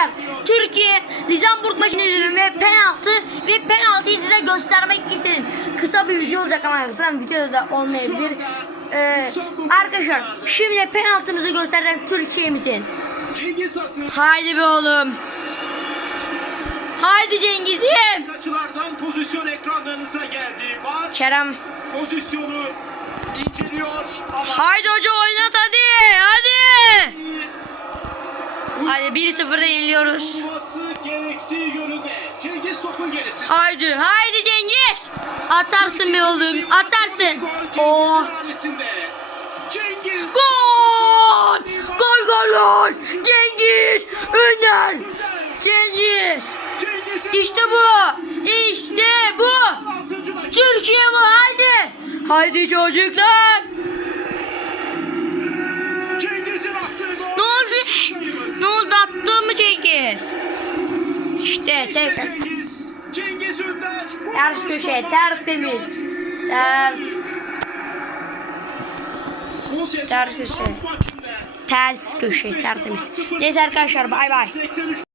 Arkadaşlar Türkiye Lizamburg maçını izledim ve penaltı ve penaltıyı size göstermek istedim. Kısa bir video olacak ama kısa bir video da olmayabilir. Ee, arkadaşlar şimdi penaltımızı göstereceğim Türkiye'mizin. Haydi be oğlum. Haydi Cengiz'im. Kaçılardan pozisyon ekranlarınıza geldi. Var Kerem. pozisyonu inceliyor ama Haydi hoca oynat hadi. Hadi. Hadi 1-0'da yeniliyoruz. Haydi haydi Cengiz. Atarsın be oğlum atarsın. Cengiz. Gol! Gol gol gol! Cengiz! Önder! Cengiz! İşte bu! İşte bu! 16. dakika. Türkiye bu haydi! Haydi çocuklar! Cengiz? İşte İşte tekrar. Cengiz. Cengiz Ünder. Ters köşe tertemiz. Ters. Ters köşe. Ters köşe tertemiz. Neyse arkadaşlar bay bay. 83